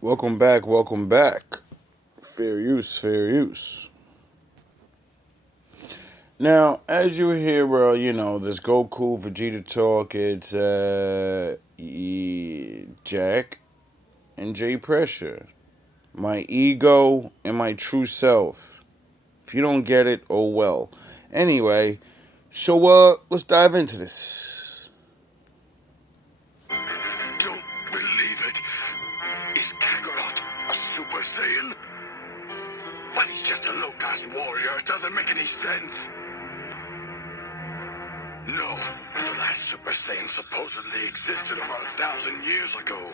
Welcome back, welcome back. Fair use, fair use. Now, as you hear, this Goku Vegeta talk, it's Jack and Jay Pressure. My ego and my true self. If you don't get it, oh well. Anyway, let's dive into this. Don't believe it. Is Kakarot a Super Saiyan? But he's just a low-class warrior. It doesn't make any sense. No, the last Super Saiyan supposedly existed over 1,000 years ago.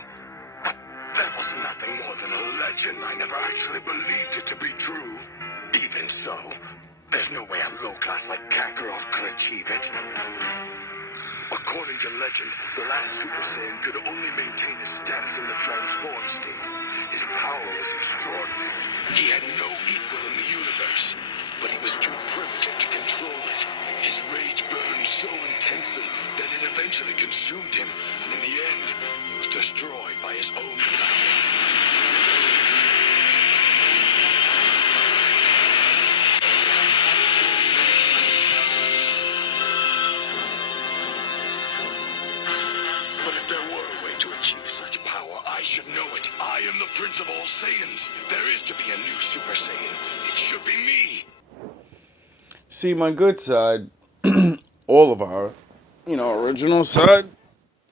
But that was nothing more than a legend. I never actually believed it to be true. Even so, there's no way a low class like Kakarot could achieve it. According to legend, the last Super Saiyan could only maintain his status in the transformed state. His power was extraordinary. He had no equal in the universe, but he was too primitive to control it. His rage burned so intensely that it eventually consumed him, and in the end, he was destroyed by his own power. But if there were a way to achieve such power, I should know it. I am the Prince of all Saiyans. If there is to be a new Super Saiyan, it should be me. See, my good side, all of our, original side,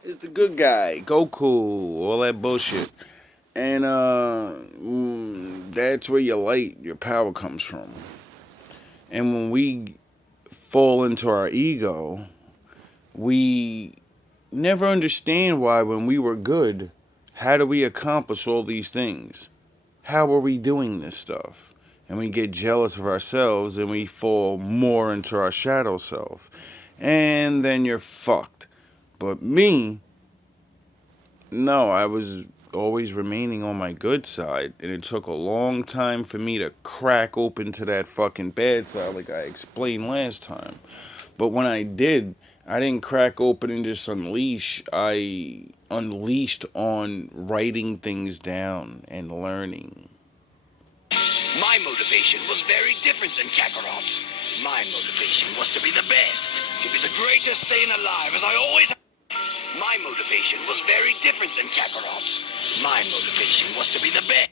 is the good guy. Goku, all that bullshit. And that's where your light, your power comes from. And when we fall into our ego, we never understand why when we were good, how do we accomplish all these things? How are we doing this stuff? And we get jealous of ourselves and we fall more into our shadow self. And then you're fucked. But me, no, I was always remaining on my good side, and it took a long time for me to crack open to that fucking bad side, like I explained last time. But when I did, I didn't crack open and just unleash. I unleashed on writing things down and learning. My motivation was very different than Kakarot's. My motivation was to be the best, to be the greatest Saiyan alive, as I always. My motivation was very different than Kakarot's. My motivation was to be the best.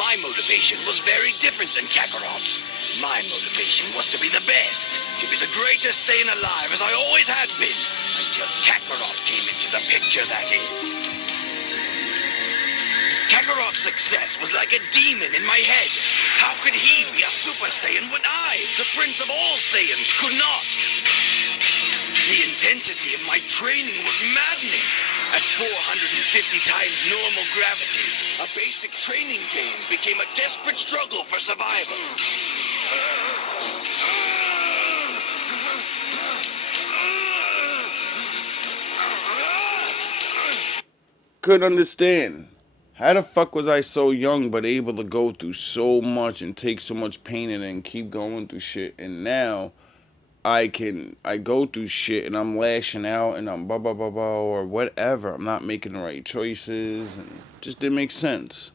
My motivation was very different than Kakarot's. My motivation was to be the best, to be the greatest Saiyan alive, as I always had been, until Kakarot came into the picture, that is. Kakarot's success was like a demon in my head. How could he be a Super Saiyan when I, the Prince of all Saiyans, could not? The intensity of my training was maddening. At 450 times normal gravity, a basic training game became a desperate struggle for survival. Couldn't understand. How the fuck was I so young but able to go through so much and take so much pain and then keep going through shit? And now I go through shit and I'm lashing out and I'm blah blah blah blah or whatever. I'm not making the right choices and it just didn't make sense.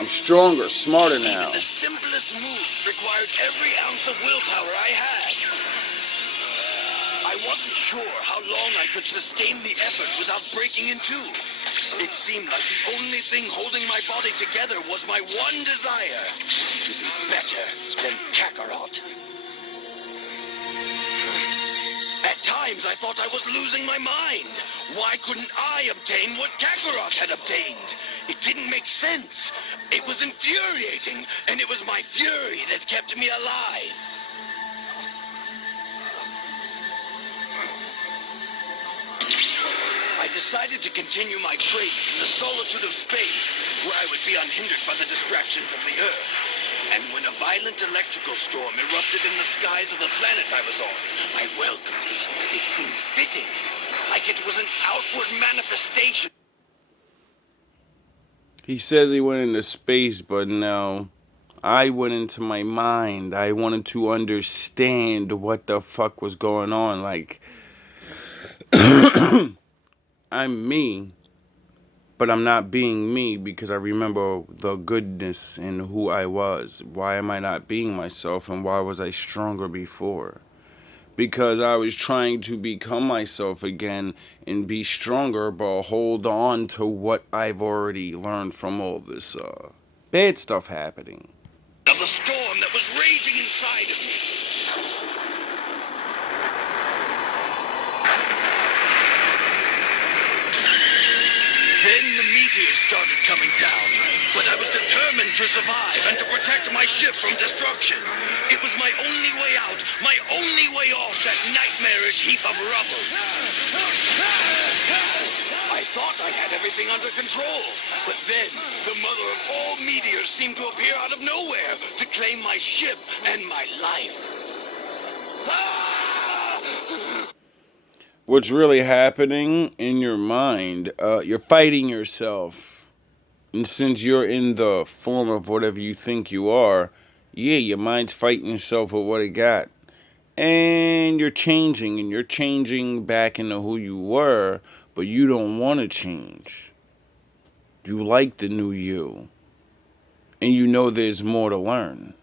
I'm stronger, smarter now. Even the simplest moves required every ounce of willpower I had. I wasn't sure how long I could sustain the effort without breaking in two. It seemed like the only thing holding my body together was my one desire, to be better than Kakarot. At times I thought I was losing my mind. Why couldn't I obtain what Kakarot had obtained? It didn't make sense. It was infuriating, and it was my fury that kept me alive. I decided to continue my training in the solitude of space, where I would be unhindered by the distractions of the Earth. And when a violent electrical storm erupted in the skies of the planet I was on, I welcomed it. It seemed fitting, like it was an outward manifestation. He says he went into space, but no. I went into my mind. I wanted to understand what the fuck was going on. Like, I'm me, but I'm not being me because I remember the goodness in who I was. Why am I not being myself, and why was I stronger before? Because I was trying to become myself again and be stronger, but hold on to what I've already learned from all this bad stuff happening. Of the storm that was raging inside of me. Then the meteors started coming down, but I was determined to survive and to protect my ship from destruction. It was my only way out, my only way off that nightmarish heap of rubble. I thought I had everything under control, but then the mother of all meteors seemed to appear out of nowhere to claim my ship and my life. What's really happening in your mind, you're fighting yourself. And since you're in the form of whatever you think you are, yeah, your mind's fighting itself with what it got. And you're changing back into who you were, but you don't want to change. You like the new you. And you know there's more to learn.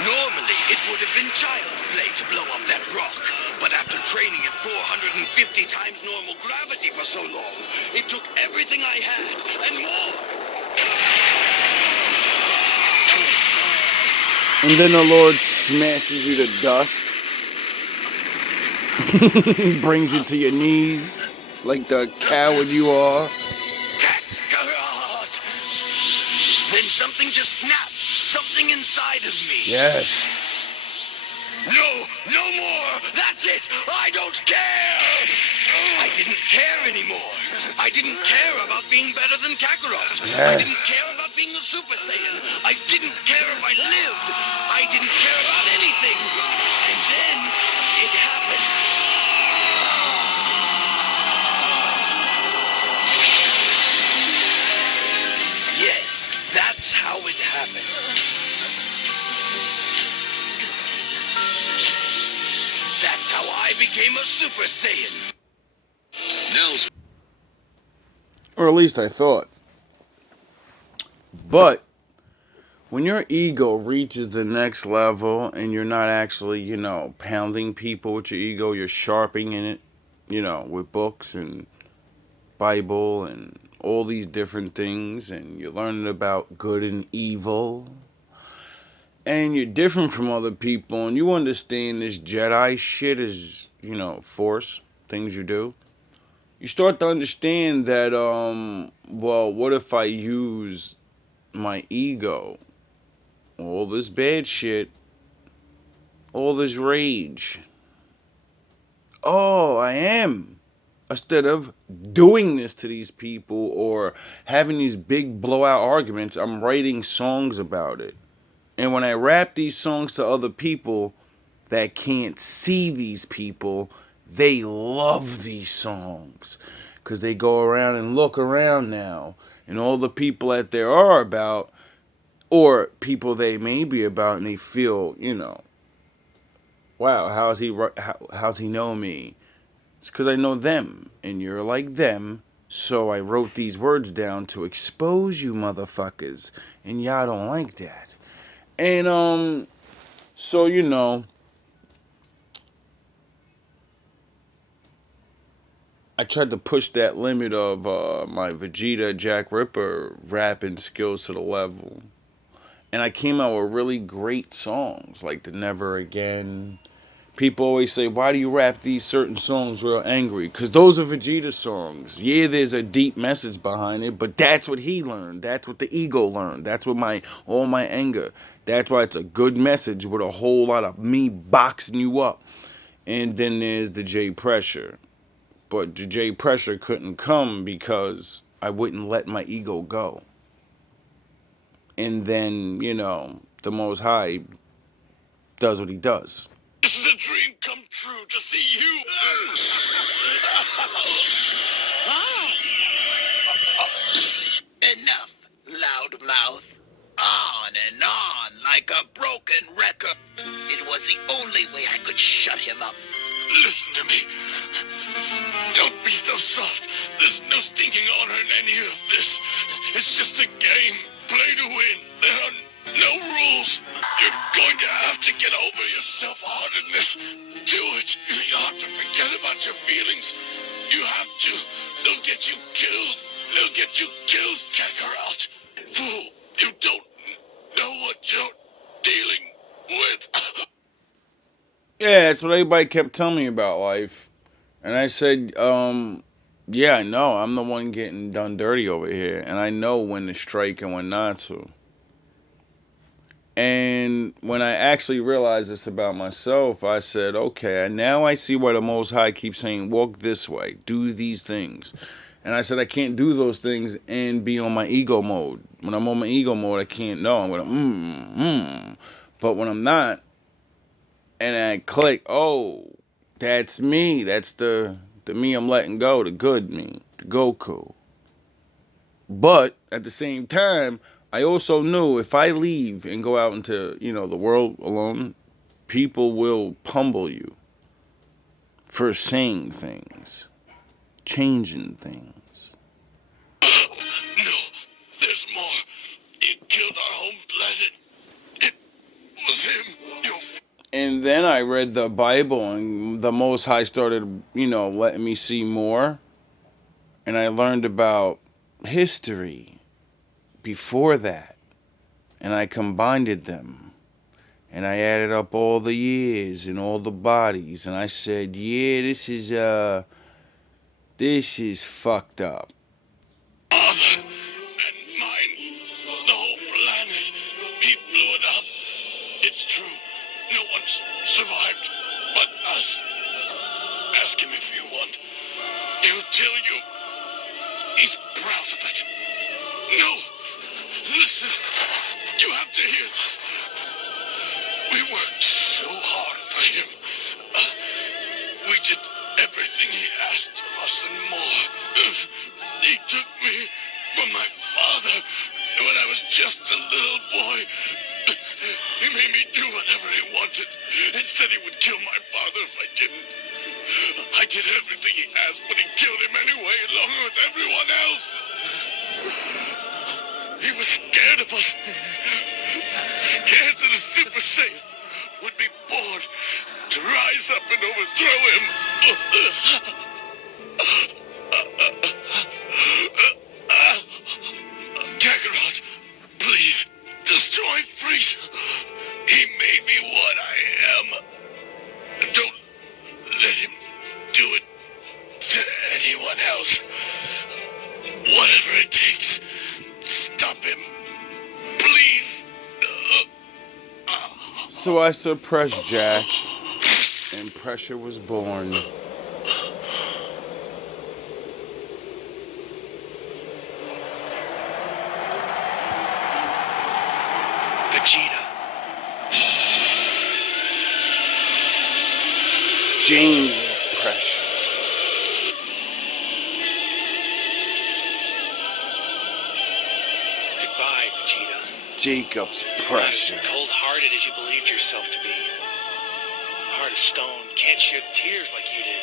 Normally, it would have been child's play to blow up that rock. But after training at 450 times normal gravity for so long, it took everything I had and more. And then the Lord smashes you to dust. Brings you to your knees like the coward you are. Kakarot! Then something just snapped. Something inside of me. Yes. No more! That's it! I don't care! I didn't care anymore. I didn't care about being better than Kakarot. Yes. I didn't care about being a Super Saiyan. I didn't care if I lived. I didn't care about anything. And then it happened. Yes, that's how it happened. That's how I became a Super Saiyan. Nels. Or at least I thought. But when your ego reaches the next level and you're not actually, pounding people with your ego, you're sharpening it, with books and Bible and all these different things, and you're learning about good and evil. And you're different from other people, and you understand this Jedi shit is, force, things you do. You start to understand that, well, what if I use my ego, all this bad shit, all this rage? Oh, I am. Instead of doing this to these people or having these big blowout arguments, I'm writing songs about it. And when I rap these songs to other people that can't see these people, they love these songs. Because they go around and look around now. And all the people that there are about, or people they may be about, and they feel, wow, how's he know me? It's because I know them. And you're like them. So I wrote these words down to expose you motherfuckers. And y'all don't like that. And, so, I tried to push that limit of my Vegeta, Jack Ripper rapping skills to the level. And I came out with really great songs, like the Never Again. People always say, why do you rap these certain songs real angry? Because those are Vegeta songs. Yeah, there's a deep message behind it, but that's what he learned. That's what the ego learned. That's what all my anger. That's why it's a good message with a whole lot of me boxing you up. And then there's the J Pressure. But the J Pressure couldn't come because I wouldn't let my ego go. And then, the Most High does what he does. This is a dream come true to see you. Enough, loudmouth. On and on like a broken record. It was the only way I could shut him up. Listen to me. Don't be so soft. There's no stinking honor in any of this. It's just a game. Play to win. There are no rules. You're going to have to get over your self-heartedness. Do it. You have to forget about your feelings. You have to. They'll get you killed. They'll get you killed, Kakarot. Fool, you don't know what you're dealing with. Yeah, that's what everybody kept telling me about life. And I said, yeah, I know. I'm the one getting done dirty over here. And I know when to strike and when not to. And when I actually realized this about myself, I said, okay, now I see why the Most High keeps saying, walk this way, do these things. And I said, I can't do those things and be on my ego mode. When I'm on my ego mode, I can't know. I'm going, But when I'm not, and I click, oh, that's me. That's the me I'm letting go, the good me, the Goku. But at the same time, I also knew if I leave and go out into, the world alone, people will pummel you for saying things, changing things. No, there's more. He killed our home planet. It was him. And then I read the Bible and the Most High started, letting me see more. And I learned about history before that. And I combined them. And I added up all the years and all the bodies. And I said, yeah, this is fucked up. Father and mine, the whole planet, he blew it up. It's true. No one's survived but us. Ask him if you want. He'll tell you. He's proud of it. No, listen. You have to hear this. We worked so hard for him. We did everything he asked of us and more. He took me from my father when I was just a little boy. He made me do whatever he wanted and said he would kill my father if I didn't. I did everything he asked, but he killed him anyway, along with everyone else. He was scared of us. Scared that a Super Saiyan would be born to rise up and overthrow him. Kakarot, please, destroy Frieza. He made me what I am. Don't let him do it to anyone else. Whatever it takes, stop him. Please. So I suppressed Jack, and pressure was born. Vegeta. James's pressure. Goodbye, Vegeta. Jacob's pressure. As cold-hearted as you believed yourself to be. Heart of stone, can't shed tears like you did.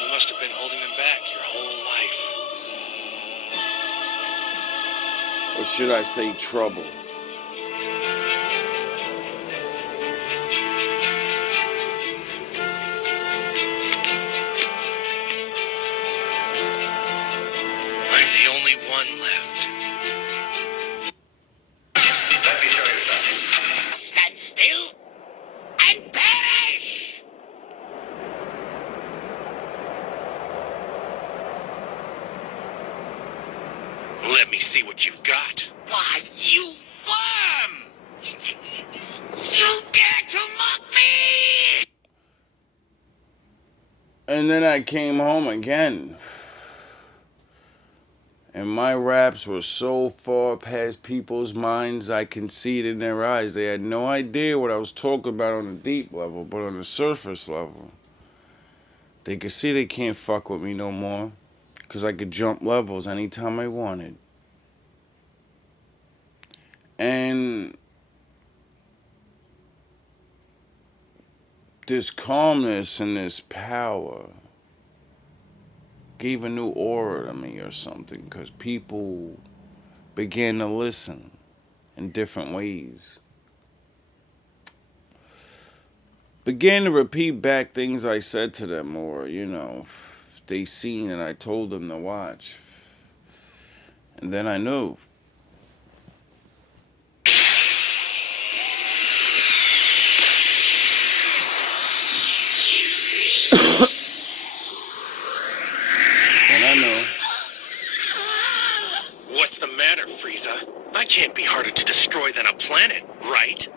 You must have been holding them back your whole life. Or should I say trouble? I'm the only one left. Let me show you something. Stand still and perish! Let me see what you've got. Why, you worm! You dare to mock me! And then I came home again. And my raps were so far past people's minds, I can see it in their eyes. They had no idea what I was talking about on the deep level, but on the surface level, they could see they can't fuck with me no more, because I could jump levels anytime I wanted. And this calmness and this power gave a new aura to me or something, because people began to listen in different ways. Began to repeat back things I said to them, or, they seen and I told them to watch. And then I knew. And I know. What's the matter, Frieza? I can't be harder to destroy than a planet, right?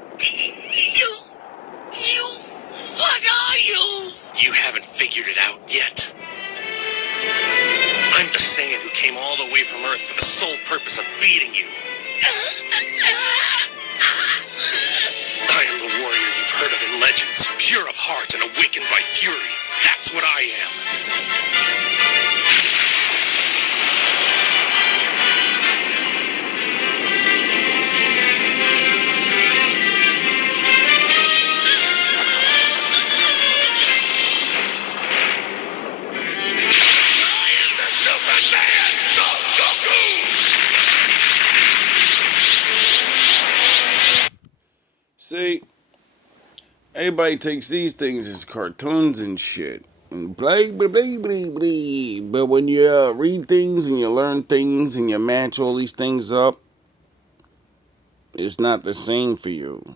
What are you? You haven't figured it out yet. I'm the Saiyan who came all the way from Earth for the sole purpose of beating you. I am the warrior you've heard of in legends, pure of heart and awakened by fury. That's what I am. See, everybody takes these things as cartoons and shit. And blah, blah, blah, blah, blah. But when you read things and you learn things and you match all these things up, it's not the same for you.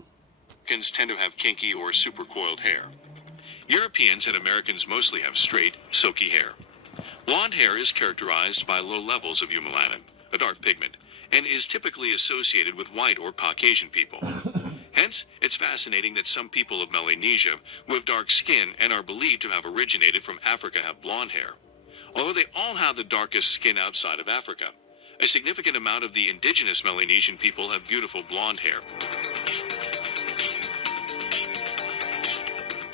Americans tend to have kinky or supercoiled hair. Europeans and Americans mostly have straight, silky hair. Blonde hair is characterized by low levels of eumelanin, a dark pigment, and is typically associated with white or Caucasian people. Hence, it's fascinating that some people of Melanesia who have dark skin and are believed to have originated from Africa have blonde hair. Although they all have the darkest skin outside of Africa, a significant amount of the indigenous Melanesian people have beautiful blonde hair.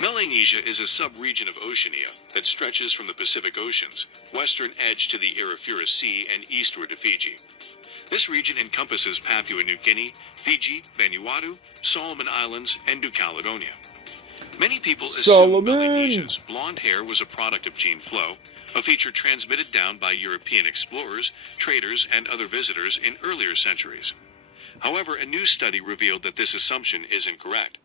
Melanesia is a sub-region of Oceania that stretches from the Pacific Ocean's western edge to the Arafura Sea and eastward to Fiji. This region encompasses Papua New Guinea, Fiji, Vanuatu, Solomon Islands, and New Caledonia. Many people assume Melanesia's blonde hair was a product of gene flow, a feature transmitted down by European explorers, traders, and other visitors in earlier centuries. However, a new study revealed that this assumption is incorrect.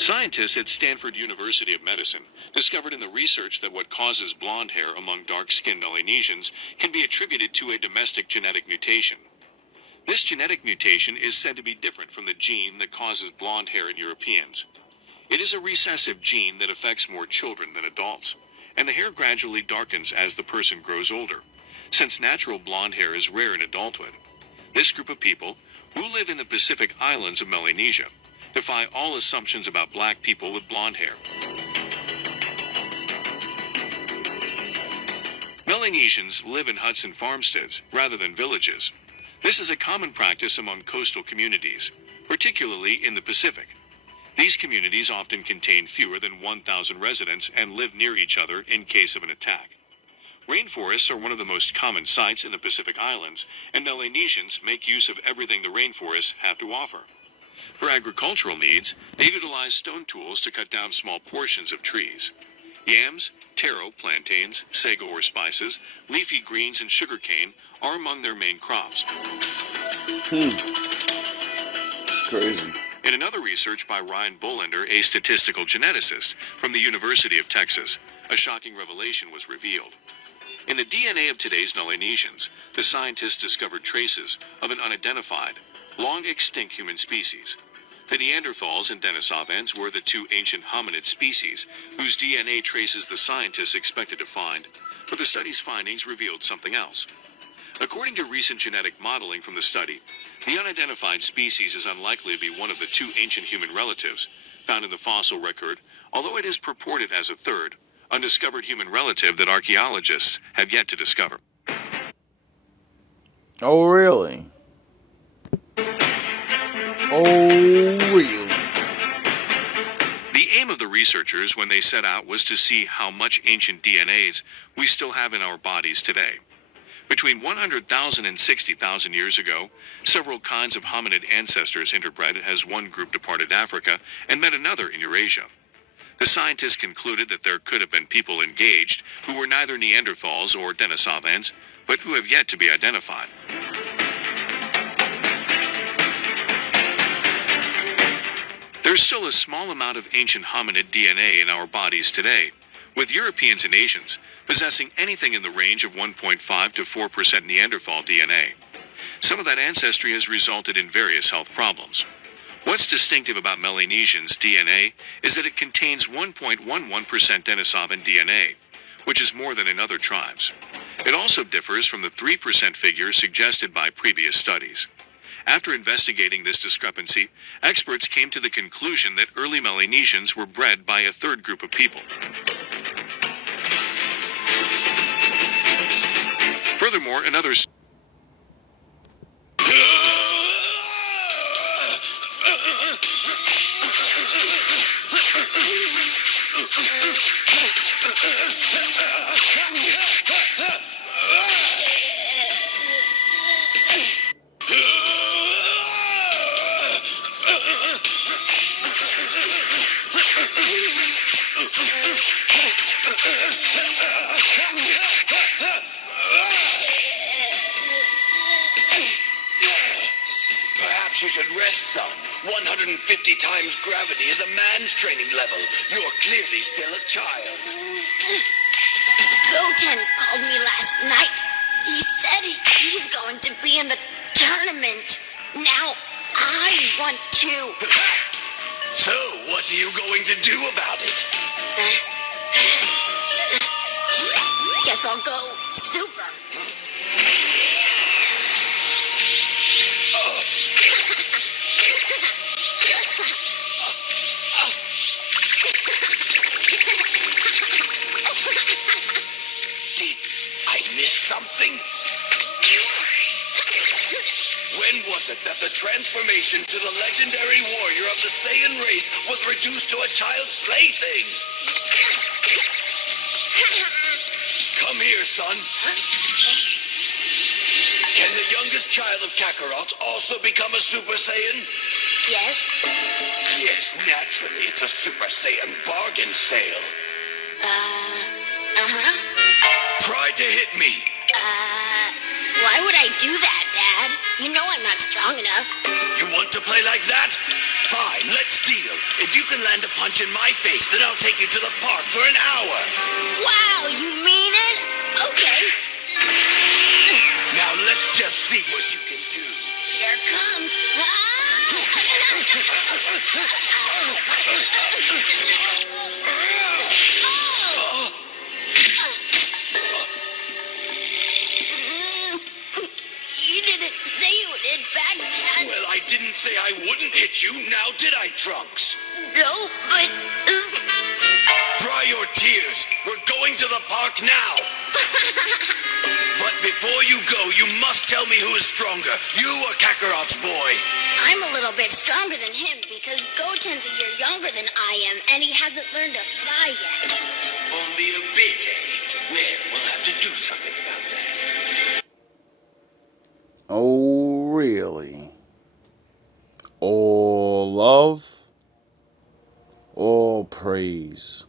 Scientists at Stanford University of Medicine discovered in the research that what causes blonde hair among dark-skinned Melanesians can be attributed to a domestic genetic mutation. This genetic mutation is said to be different from the gene that causes blonde hair in Europeans. It is a recessive gene that affects more children than adults, and the hair gradually darkens as the person grows older, since natural blonde hair is rare in adulthood. This group of people, who live in the Pacific Islands of Melanesia, defy all assumptions about black people with blonde hair. Melanesians live in huts and farmsteads rather than villages. This is a common practice among coastal communities, particularly in the Pacific. These communities often contain fewer than 1,000 residents and live near each other in case of an attack. Rainforests are one of the most common sights in the Pacific Islands, and Melanesians make use of everything the rainforests have to offer. For agricultural needs, they utilize stone tools to cut down small portions of trees. Yams, taro, plantains, sago or spices, leafy greens, and sugarcane are among their main crops. Crazy. In another research by Ryan Bullender, a statistical geneticist from the University of Texas, a shocking revelation was revealed. In the DNA of today's Melanesians, the scientists discovered traces of an unidentified, long-extinct human species. The Neanderthals and Denisovans were the two ancient hominid species whose DNA traces the scientists expected to find, but the study's findings revealed something else. According to recent genetic modeling from the study, the unidentified species is unlikely to be one of the two ancient human relatives found in the fossil record, although it is purported as a third, undiscovered human relative that archaeologists have yet to discover. Oh, really? Oh, really? The aim of the researchers when they set out was to see how much ancient DNAs we still have in our bodies today. Between 100,000 and 60,000 years ago, several kinds of hominid ancestors interbred as one group departed Africa and met another in Eurasia. The scientists concluded that there could have been people engaged who were neither Neanderthals or Denisovans, but who have yet to be identified. There's still a small amount of ancient hominid DNA in our bodies today, with Europeans and Asians possessing anything in the range of 1.5 to 4% Neanderthal DNA. Some of that ancestry has resulted in various health problems. What's distinctive about Melanesians' DNA is that it contains 1.11% Denisovan DNA, which is more than in other tribes. It also differs from the 3% figure suggested by previous studies. After investigating this discrepancy, experts came to the conclusion that early Melanesians were bred by a third group of people. Furthermore, another Perhaps you should rest some. 150 times gravity is a man's training level. You're clearly still a child. Goten called me last night. He said he's going to be in the tournament. Now I want to. So, what are you going to do about it? Guess I'll go super. Did I miss something? When was it that the transformation to the legendary warrior of the Saiyan race was reduced to a child's plaything? Come here, son. Can the youngest child of Kakarot also become a Super Saiyan? Yes? Yes, naturally, it's a Super Saiyan bargain sale. Uh-huh. Try to hit me. Why would I do that, Dad? You know I'm not strong enough. You want to play like that? Fine, let's deal. If you can land a punch in my face, then I'll take you to the park for an hour. Wow, you mean it? Okay. Now let's just see what you can do. Here it comes. You didn't say you would hit back, Dad. Well, I didn't say I wouldn't hit you, now did I, Trunks? No, but... Dry your tears. We're going to the park now. But before you go, you must tell me who is stronger, you or Kakarot's boy. I'm a little bit stronger than him because Goten's a year younger than I am, and he hasn't learned to fly yet. Only a bit, eh? Well, we'll have to do something about that. Oh, really? All love, all praise.